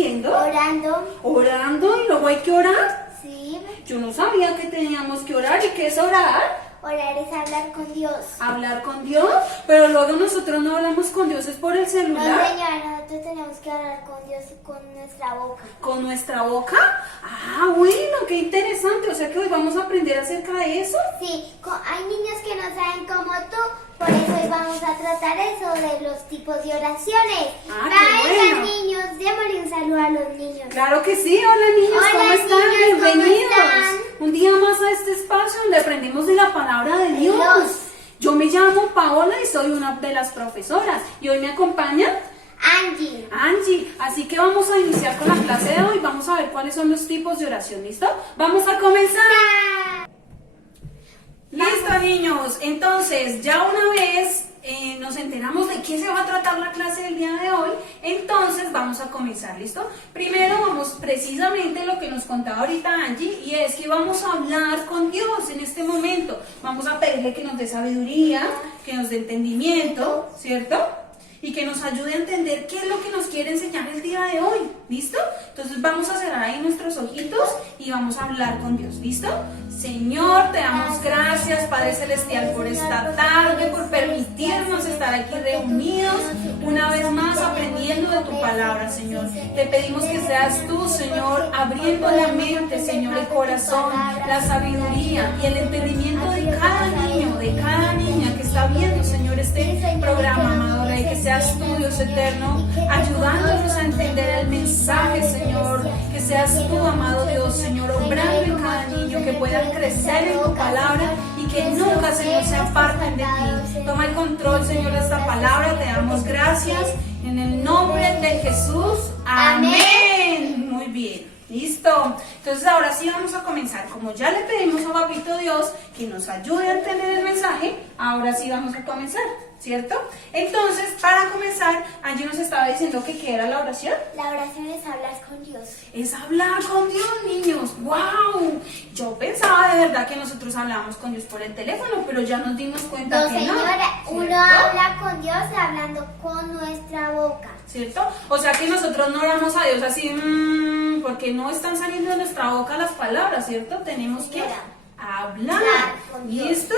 haciendo? Orando. Orando, y luego hay que orar. Sí. Yo no sabía que teníamos que orar. ¿Y qué es orar? Orar es hablar con Dios. Hablar con Dios, pero luego nosotros no hablamos con Dios, es por el No, celular. señora, nosotros tenemos que hablar con Dios con nuestra boca. ¿Con nuestra boca? Ah, bueno, qué interesante. O sea que hoy vamos a aprender acerca de eso. Sí, hay niños que no saben como tú, por eso hoy vamos a tratar eso de los tipos de oraciones. Ah, qué Venga, bueno. niños, démosle un saludo a los niños. Claro que sí. Hola niños, Hola, ¿cómo están? niños, ¿cómo Bienvenidos. están? Un día más a este espacio donde aprendemos de la palabra de Dios. Dios. Yo me llamo Paola y soy una de las profesoras. Y hoy me acompaña Angie. Angie. Así que vamos a iniciar con la clase de hoy. Vamos a ver cuáles son los tipos de oración. ¿Listo? Vamos a comenzar. Listo, niños. Entonces, ya una vez nos enteramos de qué se va a tratar la clase del día de hoy, entonces vamos a comenzar, ¿listo? Primero vamos precisamente lo que nos contaba ahorita Angie, y es que vamos a hablar con Dios en este momento. Vamos a pedirle que nos dé sabiduría, que nos dé entendimiento, ¿cierto? Y que nos ayude a entender qué es lo que nos quiere enseñar el día de hoy, ¿listo? Entonces vamos a cerrar ahí nuestros ojitos y vamos a hablar con Dios, ¿listo? Señor, te damos gracias, Padre Celestial, por esta tarde, por permitirnos estar aquí reunidos, una vez más aprendiendo de tu palabra, Señor. Te pedimos que seas tú, Señor, abriendo la mente, Señor, el corazón, la sabiduría y el entendimiento de cada niño, de cada niña que está viendo, Señor, este programa, amado Rey, que seas tú, Dios eterno, ayudándonos a entender el mensaje, Señor, que seas tú, amado Dios, Señor, obrando en cada niño, que puedan crecer en tu palabra y que nunca, Señor, se aparten de ti. Toma el control, Señor, de esta palabra, te damos gracias, en el nombre de Jesús, amén. Muy bien. Listo. Entonces ahora sí vamos a comenzar. Como ya le pedimos a Papito Dios que nos ayude a entender el mensaje, ahora sí vamos a comenzar, ¿cierto? Entonces, para comenzar, Angie nos estaba diciendo que ¿qué era la oración? La oración es hablar con Dios. Es hablar con Dios, niños. ¡Wow! Yo pensaba de verdad que nosotros hablábamos con Dios por el teléfono, pero ya nos dimos cuenta No, que no. señora, uno ¿cierto? habla con Dios hablando con nuestra boca. ¿Cierto? O sea que nosotros no oramos a Dios así, porque no están saliendo de nuestra boca las palabras, ¿cierto? Tenemos que hablar. Con Dios. ¿Listo?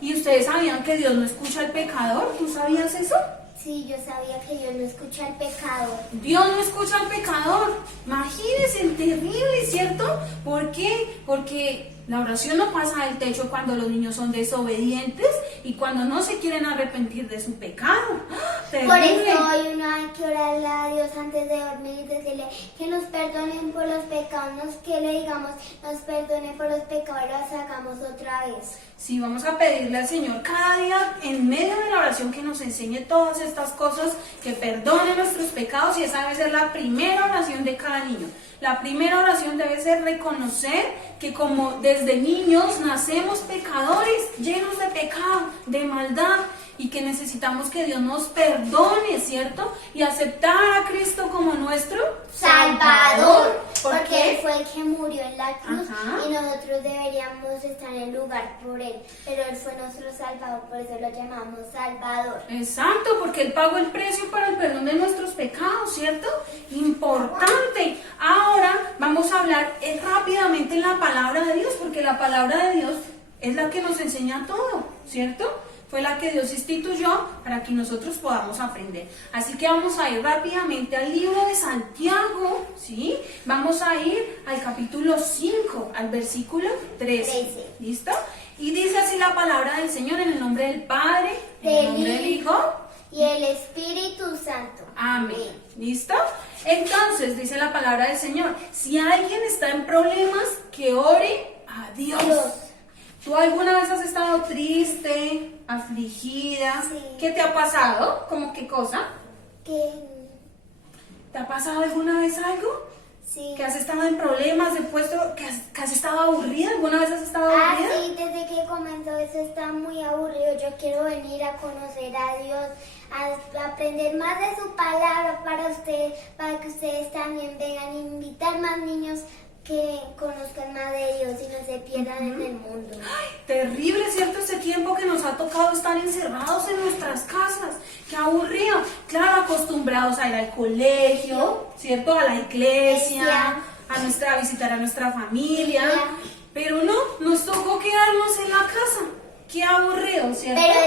¿Y ustedes sabían que Dios no escucha al pecador? ¿Tú sabías eso? Sí, yo sabía que Dios no escucha al pecado. Dios no escucha al pecador. Imagínense, terrible, ¿cierto? ¿Por qué? Porque la oración no pasa del techo cuando los niños son desobedientes y cuando no se quieren arrepentir de su pecado. ¡Ah! Por ¡Terrible! eso hoy uno hay que orarle a Dios antes de dormir y decirle que nos perdonen por los pecados, que le digamos nos perdone por los pecados y los hagamos otra vez. Sí, vamos a pedirle al Señor cada día en medio de la oración que nos enseñe todas estas cosas, que perdone nuestros pecados, y esa debe ser la primera oración de cada niño. La primera oración debe ser reconocer que como desde niños nacemos pecadores, llenos de pecado, de maldad, y que necesitamos que Dios nos perdone, ¿cierto? Y aceptar a Cristo como nuestro Salvador, ¿Por porque qué? Él fue el que murió en la cruz. Ajá. Y nosotros deberíamos estar en el lugar por Él, pero Él fue nuestro Salvador, por eso lo llamamos Salvador. Exacto, porque Él pagó el precio para el perdón de nuestros pecados, ¿cierto? Importante. Ahora vamos a hablar rápidamente la palabra de Dios, porque la palabra de Dios es la que nos enseña todo, ¿cierto? Fue la que Dios instituyó para que nosotros podamos aprender. Así que vamos a ir rápidamente al libro de Santiago, ¿sí? Vamos a ir al capítulo 5, al versículo 13. ¿Listo? Y dice así la palabra del Señor, en el nombre del Padre, en el nombre del Hijo y el Espíritu Santo. Amén. ¿Listo? Entonces, dice la palabra del Señor, si alguien está en problemas, que ore a Dios. ¿Tú alguna vez has estado triste, afligida? Sí. ¿Qué te ha pasado? ¿Cómo qué cosa? ¿Te ha pasado alguna vez algo? Sí. ¿Que has estado en problemas, que has estado aburrida? ¿Alguna vez has estado aburrida? Sí, desde que comenzó eso está muy aburrido. Yo quiero venir a conocer a Dios, a aprender más de su palabra para que ustedes también vengan a invitar más niños que conozcan más de Dios y no se se pierdan en el mundo. Terrible, ¿cierto? Este tiempo que nos ha tocado estar encerrados en nuestras casas. Qué aburrido. Claro, acostumbrados a ir al colegio, ¿cierto? A la iglesia, a visitar a nuestra familia. Pero no, nos tocó quedarnos en la casa. Qué aburrido, ¿cierto? Pero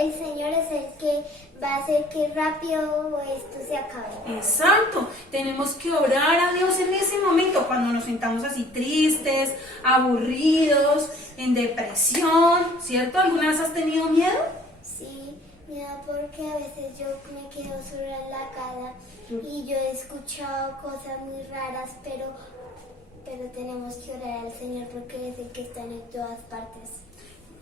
el Señor es el que va a hacer que rápido esto se acabe. Exacto, tenemos que orar a Dios en ese momento, cuando nos sintamos así tristes, aburridos, en depresión, ¿cierto? ¿Alguna vez has tenido miedo? Sí, mira, porque a veces yo me quedo sola en la casa y yo he escuchado cosas muy raras, pero tenemos que orar al Señor porque es el que está en todas partes.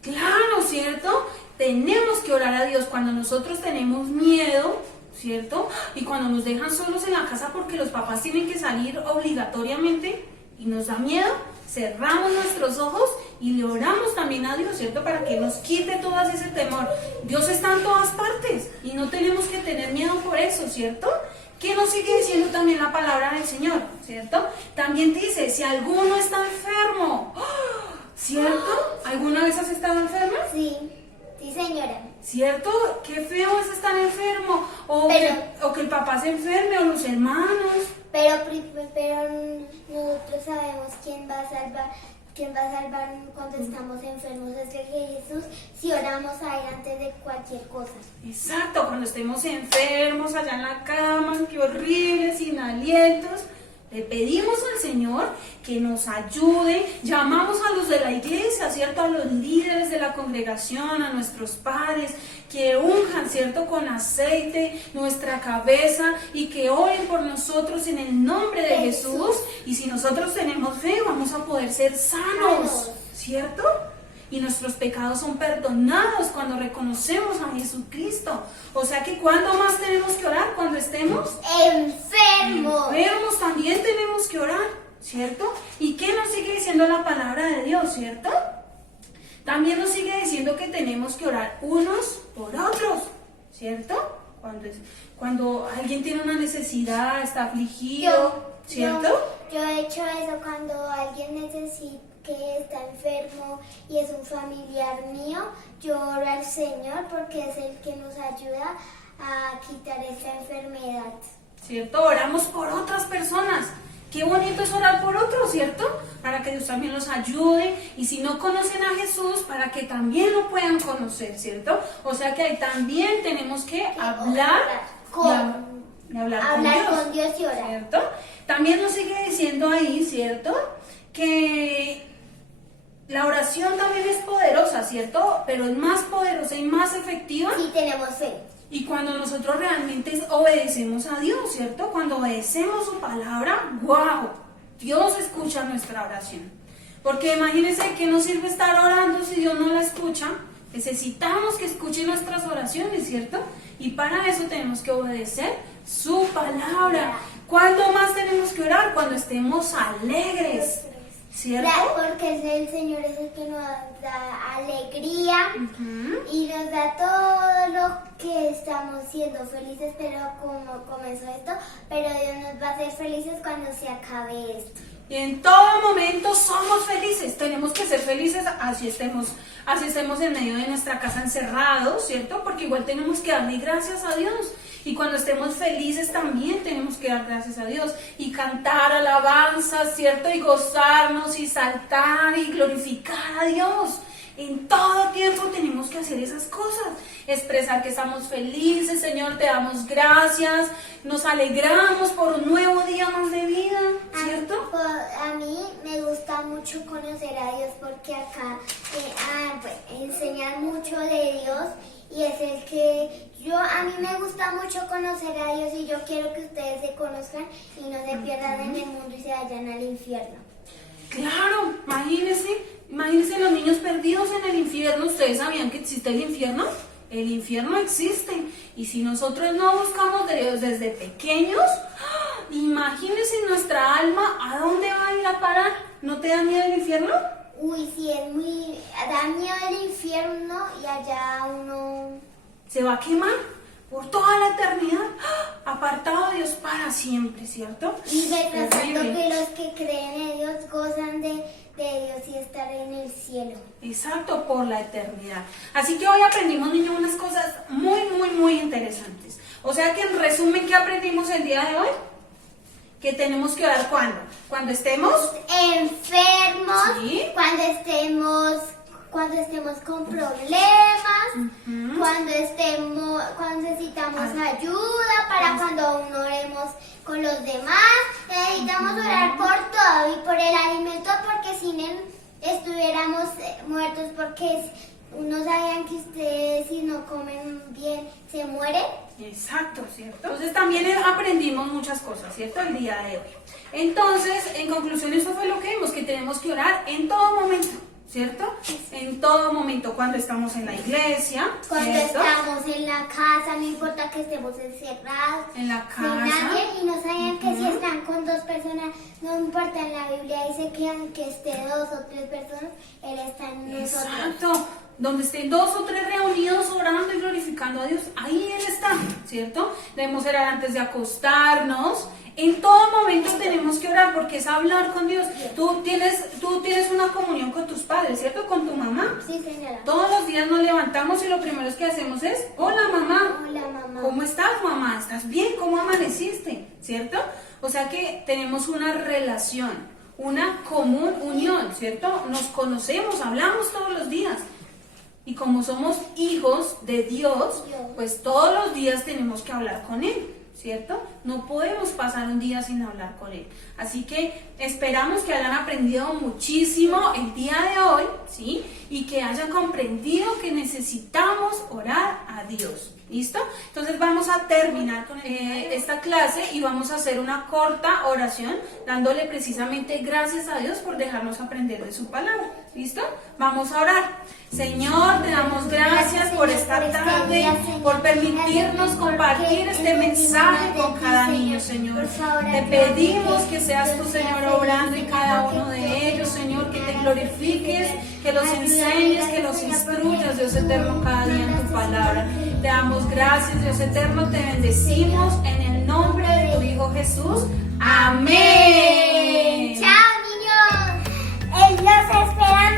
Claro, ¿cierto? Tenemos que orar a Dios cuando nosotros tenemos miedo, ¿cierto? Y cuando nos dejan solos en la casa porque los papás tienen que salir obligatoriamente y nos da miedo, cerramos nuestros ojos y le oramos también a Dios, ¿cierto? Para que nos quite todo ese temor. Dios está en todas partes y no tenemos que tener miedo por eso, ¿cierto? ¿Qué nos sigue diciendo también la palabra del Señor? ¿Cierto? También dice, si alguno está enfermo, ¿cierto? ¿Alguna vez has estado enferma? Sí, sí señora. ¿Cierto? Qué feo es estar enfermo. O que el papá se enferme o los hermanos. Pero nosotros sabemos quién va a salvar cuando estamos enfermos, es el Jesús, si oramos a Él antes de cualquier cosa. Exacto, cuando estemos enfermos allá en la cama, qué horrible, sin alientos, le pedimos al Señor que nos ayude, llamamos a los de la iglesia, ¿cierto? A los líderes de la congregación, a nuestros padres, que unjan, ¿cierto? Con aceite nuestra cabeza y que oren por nosotros en el nombre de Jesús. Y si nosotros tenemos fe, vamos a poder ser sanos, ¿cierto? Y nuestros pecados son perdonados cuando reconocemos a Jesucristo. O sea que ¿cuándo más tenemos que orar? Cuando estemos enfermos. Enfermos también tenemos que orar, ¿cierto? ¿Y qué nos sigue diciendo la palabra de Dios, cierto? También nos sigue diciendo que tenemos que orar unos por otros, ¿cierto? Cuando alguien tiene una necesidad, está afligido, ¿cierto? Yo he hecho eso cuando alguien necesita, que está enfermo y es un familiar mío, yo oro al Señor porque es el que nos ayuda a quitar esta enfermedad. ¿Cierto? Oramos por otras personas. Qué bonito es orar por otros, ¿cierto? Para que Dios también los ayude. Y si no conocen a Jesús, para que también lo puedan conocer, ¿cierto? O sea que ahí también tenemos que hablar con Dios y orar. ¿Cierto? También nos sigue diciendo ahí, ¿cierto? Que la oración también es poderosa, ¿cierto? Pero es más poderosa y más efectiva. Sí, tenemos fe. Y cuando nosotros realmente obedecemos a Dios, ¿cierto? Cuando obedecemos su palabra, ¡wow! Dios escucha nuestra oración. Porque imagínense que nos sirve estar orando si Dios no la escucha. Necesitamos que escuche nuestras oraciones, ¿cierto? Y para eso tenemos que obedecer su palabra. ¿Cuándo más tenemos que orar? Cuando estemos alegres, ¿cierto? Porque el Señor es el que nos da alegría y nos da todo lo que estamos siendo felices, pero como comenzó esto, pero Dios nos va a hacer felices cuando se acabe esto. Y en todo momento somos felices, tenemos que ser felices así estemos en medio de nuestra casa encerrados, ¿cierto? Porque igual tenemos que darle gracias a Dios. Y cuando estemos felices también tenemos que dar gracias a Dios y cantar alabanzas, ¿cierto? Y gozarnos y saltar y glorificar a Dios. En todo tiempo tenemos que hacer esas cosas, expresar que estamos felices, Señor, te damos gracias, nos alegramos por un nuevo día más de vida, ¿cierto? A mí me gusta mucho conocer a Dios porque acá enseñan mucho de Dios y es el que a mí me gusta mucho conocer a Dios y yo quiero que ustedes se conozcan y no se pierdan en el mundo y se vayan al infierno. Claro, imagínense los niños perdidos en el infierno. ¿Ustedes sabían que existe el infierno? El infierno existe. Y si nosotros no buscamos de Dios desde pequeños, imagínense nuestra alma, ¿a dónde va a ir a parar? ¿No te da miedo el infierno? Uy, sí, da miedo el infierno y allá uno se va a quemar. por toda la eternidad, apartado de Dios para siempre, ¿cierto? Y retrasando Terrible. que los que creen en Dios gozan de Dios y estar en el cielo. Exacto, por la eternidad. Así que hoy aprendimos, niños, unas cosas muy interesantes. O sea que en resumen, ¿qué aprendimos el día de hoy? Que tenemos que orar cuando estemos Enfermos, Sí. cuando estemos con problemas, Ujú. cuando necesitamos ayuda, para cuando aún no oremos con los demás. Necesitamos orar por todo y por el alimento, porque si no estuviéramos muertos, porque no sabían que ustedes, si no comen bien, se mueren. Exacto, ¿cierto? Entonces también aprendimos muchas cosas, ¿cierto? El día de hoy. Entonces, en conclusión, eso fue lo que vimos, que tenemos que orar en todo momento, ¿cierto? En todo momento, cuando estamos en la iglesia, Cuando ¿cierto? estamos en la casa, no importa que estemos encerrados, En la sin nadie, casa. y no sabían que si Ujú. están con dos personas, no importa, en la Biblia dice que aunque esté 2 o 3 personas, Él está en nosotros. Exacto. Donde estén 2 o 3 reunidos orando y glorificando a Dios, ahí Él está, ¿cierto? Debemos orar antes de acostarnos. En todo momento tenemos que orar, porque es hablar con Dios. Tú tienes una comunión con tus padres, ¿cierto? Con tu mamá. Sí, señora. Todos los días nos levantamos y lo primero que hacemos es, hola mamá. Hola, mamá. ¿Cómo estás, mamá? ¿Estás bien? ¿Cómo amaneciste? ¿Cierto? O sea que tenemos una relación, una común unión, ¿cierto? Nos conocemos, hablamos todos los días. Y como somos hijos de Dios, pues todos los días tenemos que hablar con Él, ¿cierto? No podemos pasar un día sin hablar con Él. Así que esperamos que hayan aprendido muchísimo el día de hoy, ¿sí? Y que hayan comprendido que necesitamos orar a Dios. ¿Listo? Entonces vamos a terminar con esta clase y vamos a hacer una corta oración dándole precisamente gracias a Dios por dejarnos aprender de su palabra. ¿Listo? Vamos a orar. Señor, te damos gracias por esta tarde, por permitirnos compartir este mensaje con cada niño, Señor. Te pedimos que seas tú, Señor, obrando en cada uno de ellos, Señor, que te glorifiques, que los enseñes, que los instruyas, Dios eterno, cada día en tu palabra. Te damos gracias, Dios eterno, te bendecimos en el nombre de tu Hijo Jesús. Amén. ¡Chao, niños! Él los espera